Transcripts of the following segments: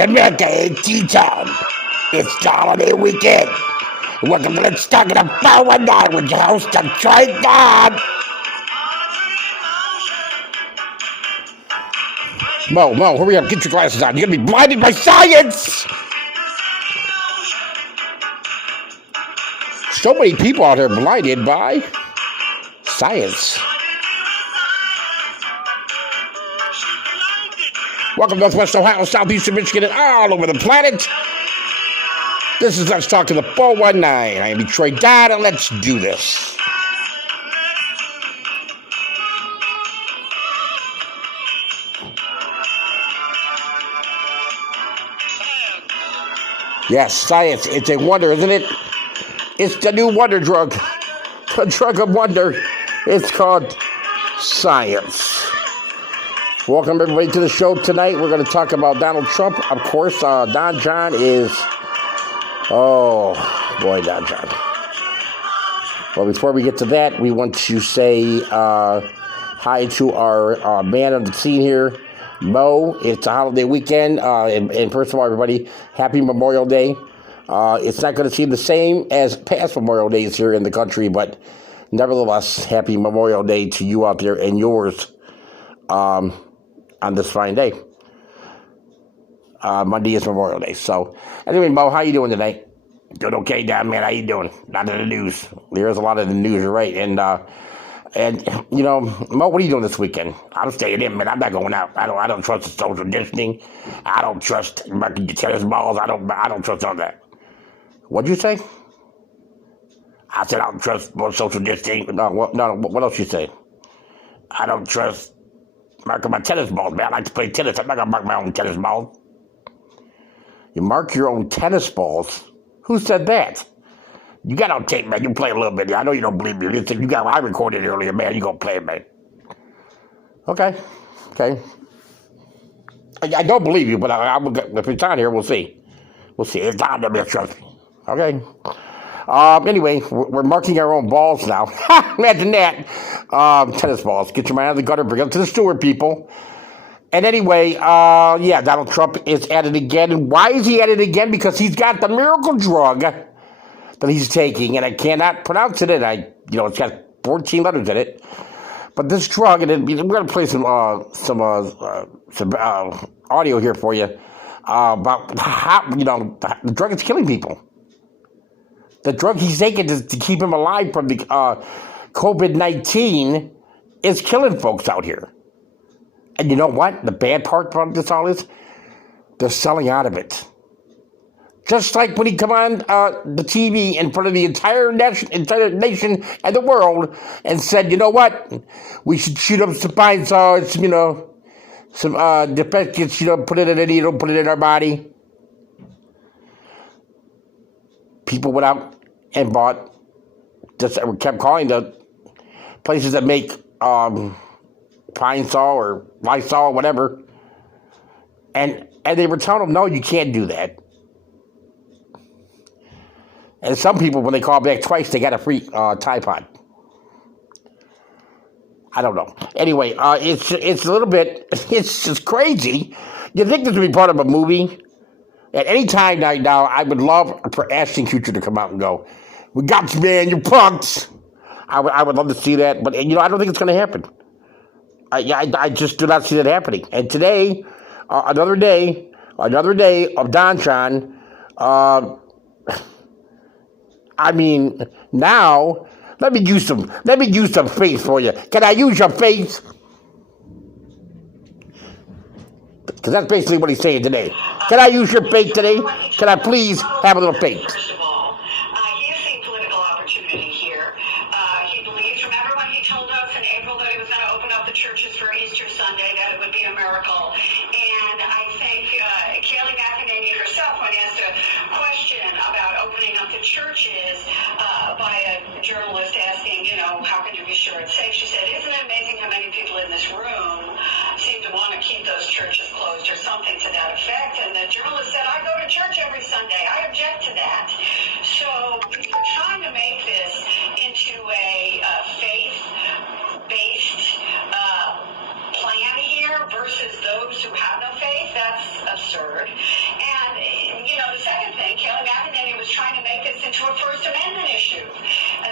America and T-Town. It's the holiday weekend. Welcome to Let's Talk It Up 419 with your host, Troy God. Mo, hurry up, get your glasses on. You're going to be blinded by science. So many people out there blinded by science. Welcome to Northwest Ohio, Southeastern Michigan, and all over the planet. This is Let's Talk to the 419. I am Detroit Dad, and let's do this. Yes, science. It's a wonder, isn't it? It's the new wonder drug. The drug of wonder. It's called science. Welcome, everybody, to the show tonight. We're going to talk about Donald Trump. Of course, Don John is... Oh, boy, Don John. Well, before we get to that, we want to say hi to our man on the scene here, Mo. It's a holiday weekend. And first of all, everybody, happy Memorial Day. It's not going to seem the same as past Memorial Days here in the country, but nevertheless, happy Memorial Day to you out there and yours on this fine day. Monday is Memorial Day. So, anyway, Mo, how you doing tonight? Doing okay, Don, man. How you doing? Not in the news. There's a lot of the news, you're right. And you know, Mo, what are you doing this weekend? I'm staying in, man. I'm not going out. I don't trust the social distancing. I don't trust marking your tennis balls. I don't trust all that. What'd you say? I said I don't trust social distancing. No, what else you say? I don't trust marking my tennis balls, man. I like to play tennis. I'm not gonna mark my own tennis balls. You mark your own tennis balls? Who said that? You got on tape, man. You play a little bit. I know you don't believe me. I recorded it earlier, man. You gonna play it, man. Okay. I don't believe you, but if it's on here, we'll see. It's on there, trust me. Okay. Anyway, we're marking our own balls now. Imagine that. Tennis balls. Get your mind out of the gutter. Bring them to the Stewart people. And anyway, Donald Trump is at it again. And why is he at it again? Because he's got the miracle drug that he's taking, and I cannot pronounce it. And it's got 14 letters in it. But this drug, and we're going to play some audio here for you about how the drug is killing people. The drug he's taking to keep him alive from the COVID-19 is killing folks out here. And you know what? The bad part about this all is they're selling out of it. Just like when he come on the TV in front of the entire nation and the world and said, you know what? We should shoot up some pine saws, some defects, put it in a needle, put it in our body. People went out and bought, kept calling the places that make Pine Sol or Lysol or whatever, and they were telling them, no, you can't do that. And some people, when they call back twice, they got a free Tide Pod. I don't know. Anyway, it's a little bit, it's just crazy. You think this would be part of a movie? At any time now, I would love for Ashton Kutcher to come out and go, we got you, man, you punks. I would love to see that, but I don't think it's going to happen. I just do not see that happening. And today, another day of Don John. Now let me use some faith for you. Can I use your faith? Because that's basically what he's saying today. Can I use your faith today? Can I please have a little faith? First of all, he is seeing political opportunity here. He believes, remember when he told us in April that he was going to open up the churches for Easter Sunday, that it would be a miracle. And I think Kayleigh McEnany herself, when asked a question about opening up the churches by a journalist asking, how can you be sure it's safe? She said, isn't it amazing how many people in this room seem to want to keep those churches closed or something to that effect? And the journalist said, I go to church every Sunday. I object to that. So we're trying to make this into a faith-based plan here versus those who have no faith. That's absurd. word. And, the second thing, Kelly McEnany was trying to make this into a First Amendment issue,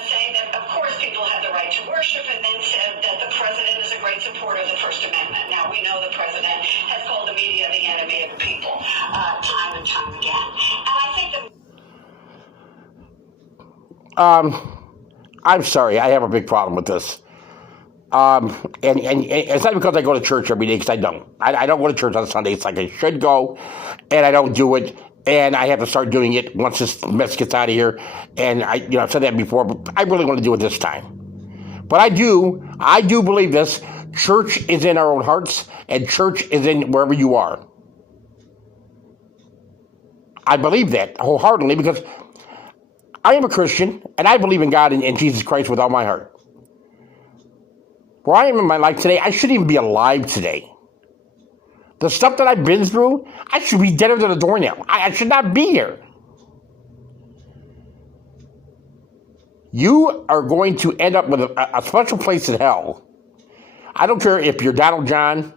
saying that, of course, people have the right to worship, and then said that the president is a great supporter of the First Amendment. Now, we know the president has called the media the enemy of the people time and time again. And I think that... I'm sorry, I have a big problem with this. And it's not because I go to church every day, because I don't. I don't go to church on Sundays like I should go, and I don't do it, and I have to start doing it once this mess gets out of here. And I've said that before, but I really want to do it this time. But I do believe this. Church is in our own hearts, and church is in wherever you are. I believe that wholeheartedly because I am a Christian, and I believe in God and Jesus Christ with all my heart. Where I am in my life today, I shouldn't even be alive today. The stuff that I've been through, I should be dead under the door now. I should not be here. You are going to end up with a special place in hell. I don't care if you're Don John,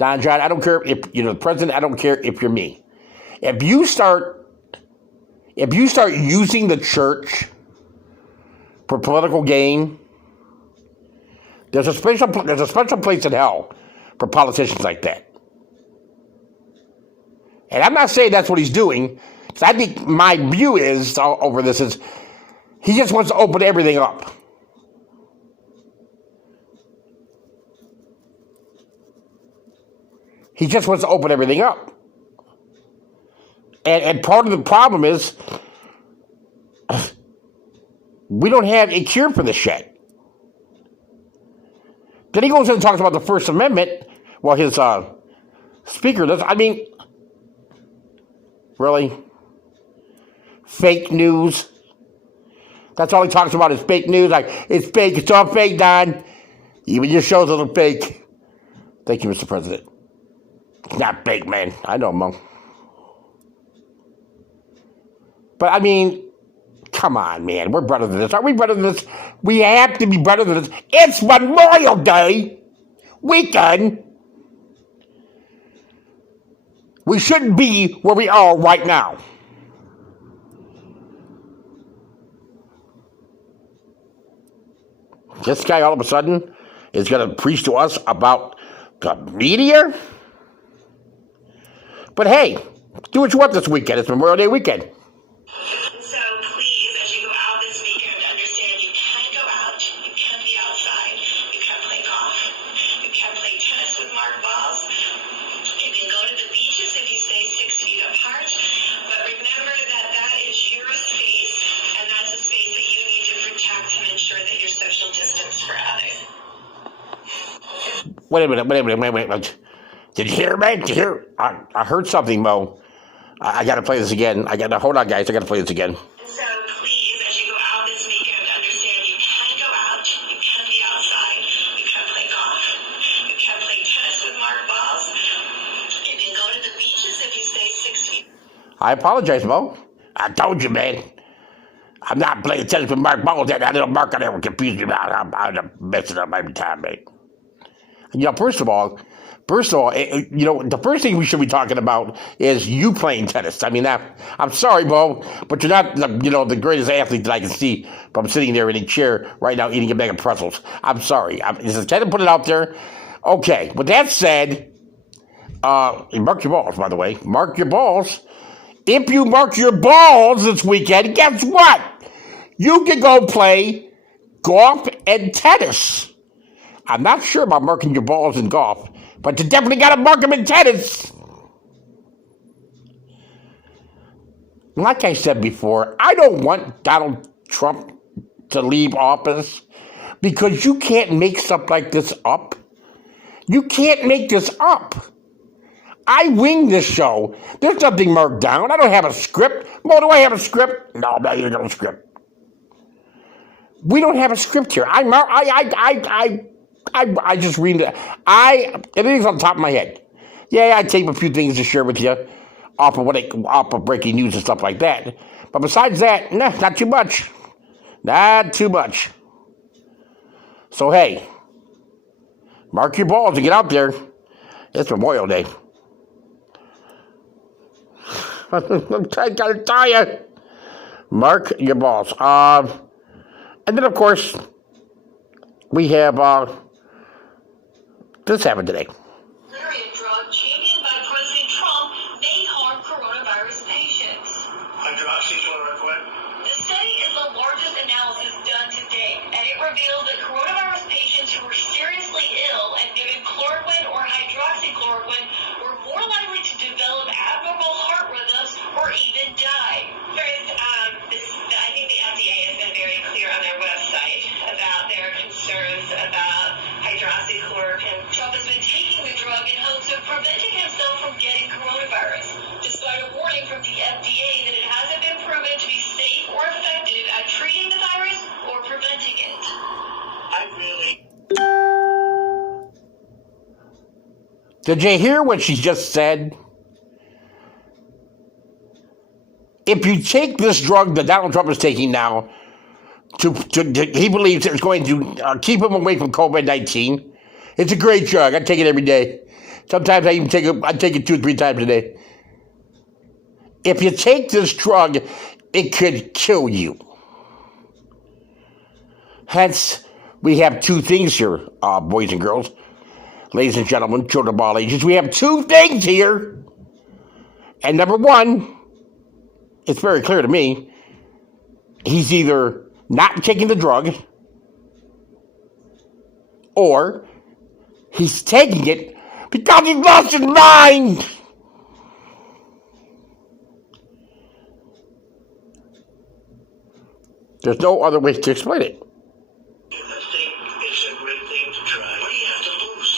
I don't care if you're the president, I don't care if you're me. If you start using the church for political gain, there's a special place in hell for politicians like that. And I'm not saying that's what he's doing, because I think my view is over this is he just wants to open everything up. He just wants to open everything up. And part of the problem is we don't have a cure for this shit. Then he goes in and talks about the First Amendment. Well, his speaker does. I mean, really? Fake news? That's all he talks about is fake news. Like, it's fake. It's all fake, Don. Even your shows are fake. Thank you, Mr. President. It's not fake, man. I know, Mo. But, I mean, come on, man. We're better than this. Are we better than this? We have to be better than this. It's Memorial Day weekend. We shouldn't be where we are right now. This guy all of a sudden is going to preach to us about the media? But hey, do what you want this weekend. It's Memorial Day weekend. So please, as you go out this weekend, understand you can go out, you can be outside, you can play golf, you can play tennis with Mark balls, you can go to the beaches if you stay 6 feet apart, but remember that that is your space, and that's a space that you need to protect and ensure that you're social distance for others. Wait a minute. Did you hear, man? Did you hear? I heard something, Mo. I got to play this again. Hold on, guys. I got to play this again. So please, as you go out this weekend, understand you can go out, you can be outside, you can play golf, you can play tennis with Mark balls, you can go to the beaches if you stay 6 feet. I apologize, Mo. I told you, man. I'm not playing tennis with Mark balls. That little Mark on there will confuse me about. I'm messing up every time, man. First of all, the first thing we should be talking about is you playing tennis. I mean, I'm sorry, Bo, but you're not, the greatest athlete that I can see from sitting there in a chair right now eating a bag of pretzels. I'm sorry. Just kind of put it out there. Okay, with that said, mark your balls, by the way. Mark your balls. If you mark your balls this weekend, guess what? You can go play golf and tennis. I'm not sure about marking your balls in golf, but you definitely got to mark them in tennis. Like I said before, I don't want Donald Trump to leave office because you can't make stuff like this up. You can't make this up. I wing this show. There's nothing marked down. I don't have a script. Well, do I have a script? No, I'm not using a script. We don't have a script here. I just read it. Everything's on the top of my head. Yeah, I tape a few things to share with you off of breaking news and stuff like that. But besides that, not too much. Not too much. So hey, mark your balls and get out there. It's Memorial Day. I gotta tell you, mark your balls. And then, of course, we have this happened today. Variant drug championed by President Trump may harm coronavirus patients. Hydroxychloroquine. The study is the largest analysis done to date, and it revealed that coronavirus patients who were seriously ill and given chloroquine or hydroxychloroquine were more likely to develop abnormal heart rhythms or even die. First, I think the FDA has been very clear on their website about their concerns about hydroxychloroquine. Trump has been taking the drug in hopes of preventing himself from getting coronavirus, despite a warning from the FDA that it hasn't been proven to be safe or effective at treating the virus or preventing it. Did you hear what she just said? If you take this drug that Donald Trump is taking now, he believes it's going to keep him away from COVID-19. It's a great drug. I take it every day. Sometimes I even take it 2 or 3 times a day. If you take this drug, it could kill you. Hence, we have 2 things here, boys and girls, ladies and gentlemen, children of all ages. We have 2 things here. And number 1, it's very clear to me, he's either not taking the drug or he's taking it because he lost his mind. There's no other way to explain it. I think it's a great thing to try. What do you have to lose?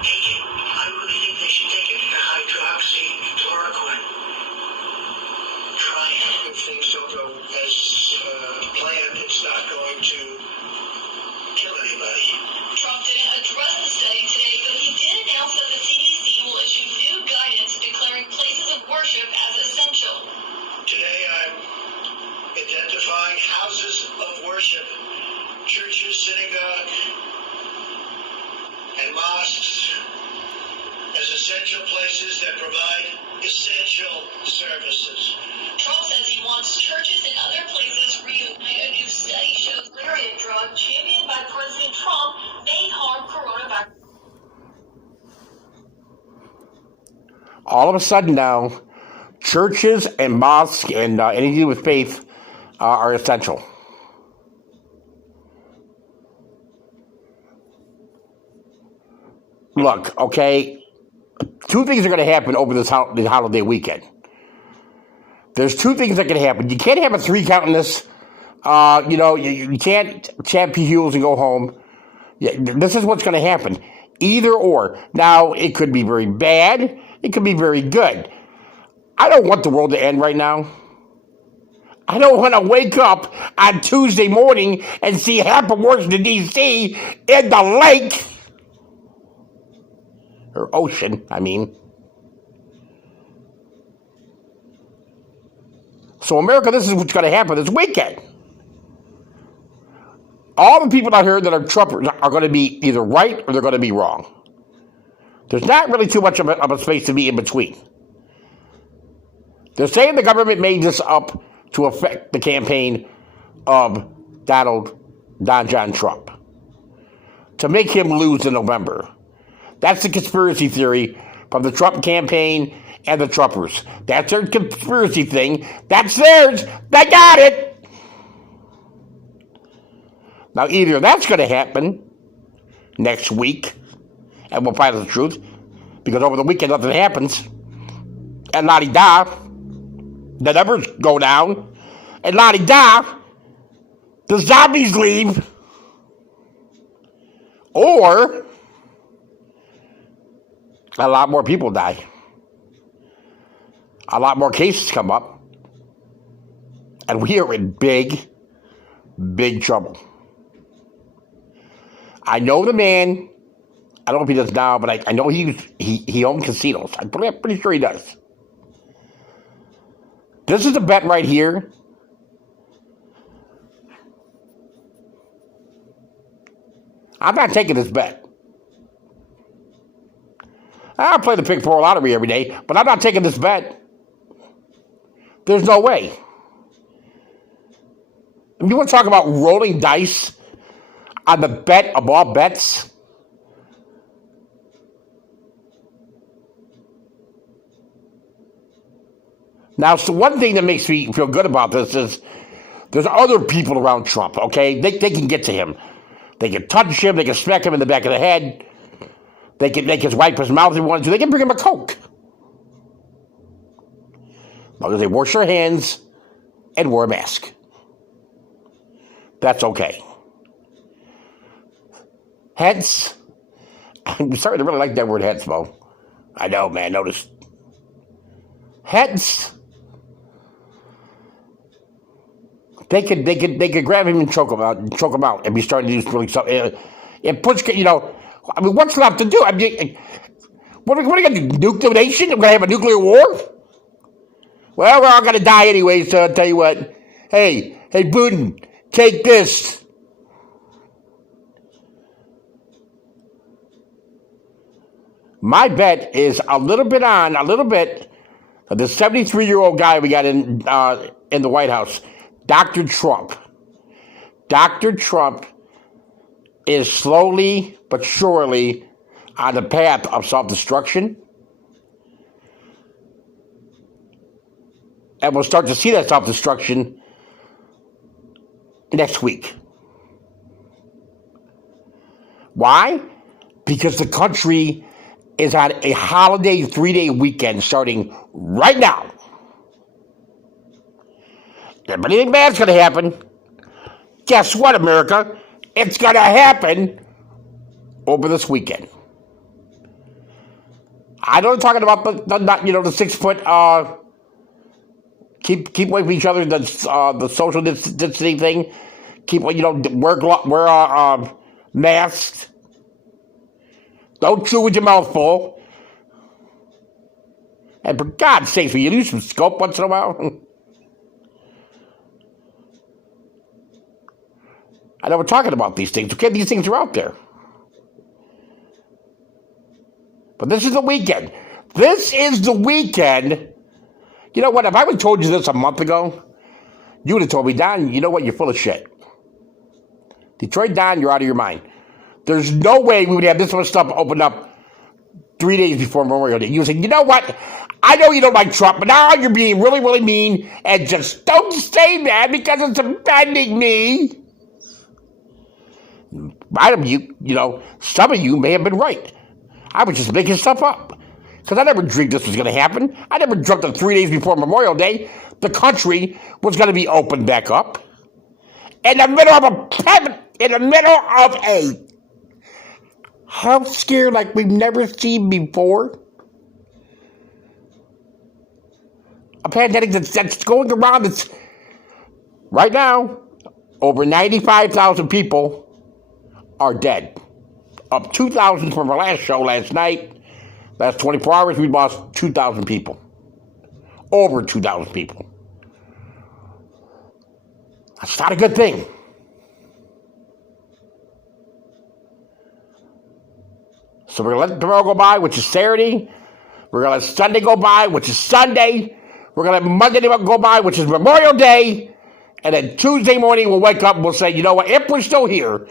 Take it. I really think they should take it. Hydroxychloroquine. Try it. If things don't go as planned, it's not going to kill anybody. Trump didn't address the study today, but he did announce that the CDC will issue new guidance declaring places of worship as essential. Today I'm identifying houses of worship, churches, synagogue, and mosques as essential places that provide essential services. Trump says he wants churches and other places reunite. A new study shows variant drug championed by President Trump may harm coronavirus. All of a sudden now, churches and mosques and anything to do with faith are essential. Look, okay, 2 things are going to happen over this holiday weekend. There's 2 things that can happen. You can't have a 3 count in this. You can't chant P-Hules and go home. Yeah, this is what's going to happen. Either or. Now, it could be very bad. It could be very good. I don't want the world to end right now. I don't want to wake up on Tuesday morning and see half of Washington, D.C. in the lake. Or ocean, I mean. So, America, this is what's going to happen this weekend. All the people out here that are Trumpers are going to be either right or they're going to be wrong. There's not really too much of a space to be in between. They're saying the government made this up to affect the campaign of Donald John Trump, to make him lose in November. That's the conspiracy theory from the Trump campaign and the Trumpers. That's their conspiracy thing. That's theirs. They got it. Now, either that's going to happen next week, and we'll find out the truth, because over the weekend nothing happens, and la-di-da, the numbers go down, and la-di-da, the zombies leave, or a lot more people die. A lot more cases come up, and we are in big, big trouble. I know the man. I don't know if he does now, but I know he owned casinos. I'm pretty sure he does. This is a bet right here. I'm not taking this bet. I play the Pick 4 lottery every day, but I'm not taking this bet. There's no way. And you want to talk about rolling dice on the bet of all bets? Now, so one thing that makes me feel good about this is there's other people around Trump, okay? They can get to him. They can touch him. They can smack him in the back of the head. They can wipe his mouth if they want to. They can bring him a Coke. As long as they wash their hands and wear a mask. That's okay. Hence, I'm starting to really like that word hence, Mo. I know, man. Notice. Hence, they could grab him and choke him out, and be starting to do really something. It puts, I mean, what's left to do? I mean, what are we going to do? Nuclear nation? We're going to have a nuclear war? Well, we're all going to die anyway. So I'll tell you what. Hey, Putin, take this. My bet is a little bit of the 73-year-old guy we got in the White House, Dr. Trump. Dr. Trump is slowly but surely on the path of self-destruction. And we'll start to see that self-destruction next week. Why? Because the country is on a holiday 3-day weekend starting right now. If anything bad's going to happen, guess what, America? It's going to happen over this weekend. I know I'm talking about the 6 foot, keep away from each other, the social distancing thing. Wear masks. Don't chew with your mouth full. And for God's sake, will you use some scope once in a while? I know we're talking about these things. Okay, these things are out there. But this is the weekend. This is the weekend. You know what? If I would have told you this a month ago, you would have told me, Don, you know what? You're full of shit. Detroit Don, you're out of your mind. There's no way we would have this much stuff opened up 3 days before Memorial Day. You say, you know what? I know you don't like Trump, but now you're being really, really mean, and just don't say that because it's offending me. Some of you may have been right. I was just making stuff up. Because I never dreamed this was going to happen. I never dreamt that 3 days before Memorial Day, the country was going to be opened back up. In the middle of a health scare like we've never seen before. A pandemic that's going around. It's right now, over 95,000 people are dead. Up 2,000 from our last show last night. Last 24 hours, we lost 2,000 people. Over 2,000 people. That's not a good thing. So we're going to let tomorrow go by, which is Saturday. We're going to let Sunday go by, which is Sunday. We're going to let Monday go by, which is Memorial Day. And then Tuesday morning, we'll wake up and we'll say, you know what, if we're still here,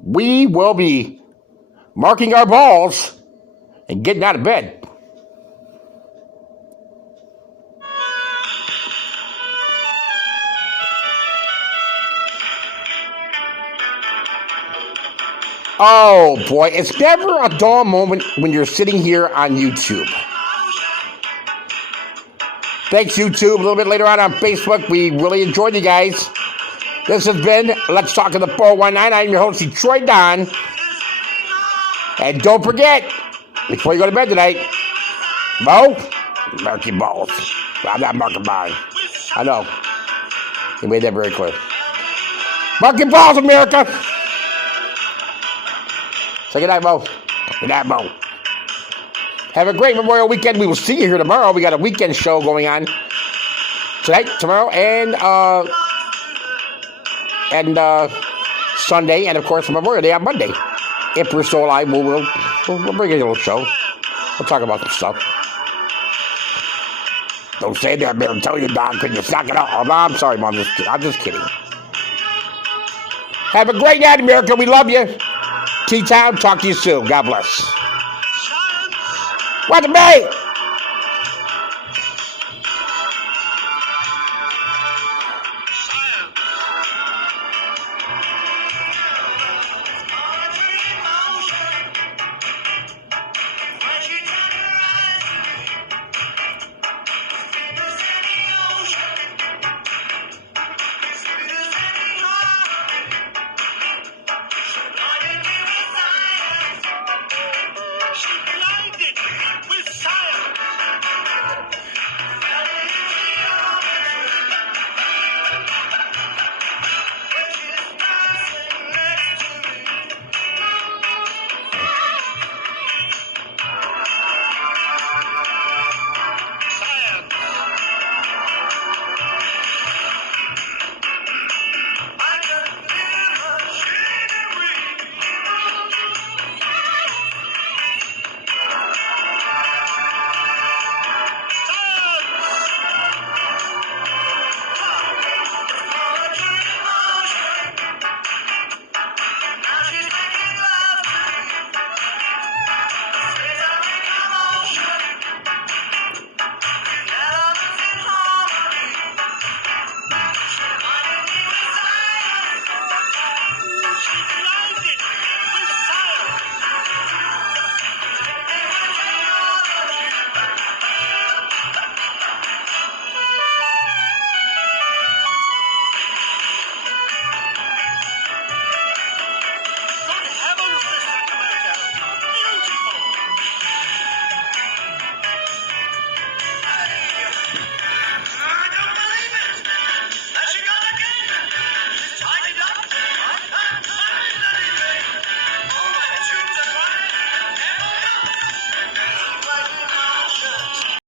we will be marking our balls and getting out of bed. Oh boy, it's never a dull moment when you're sitting here on YouTube. Thanks, YouTube. A little bit later on Facebook. We really enjoyed you guys. This has been Let's Talk in the 419. I'm your host, Detroit Don. And don't forget, before you go to bed tonight, Mo, mark your balls. Well, I'm not marking mine. I know. He made that very clear. Mark your balls, America. Say good night, Mo. Good night, Mo. Have a great Memorial weekend. We will see you here tomorrow. We got a weekend show going on tonight, tomorrow, and Sunday, and of course Memorial Day on Monday. If we're still alive, we'll bring you a little show. We'll talk about some stuff. Don't say that, man. I'm telling you, Don, could you suck it up? Oh, no, I'm sorry, Mom. I'm just kidding. Have a great night, America. We love you. T-Town, talk to you soon. God bless. What the mate?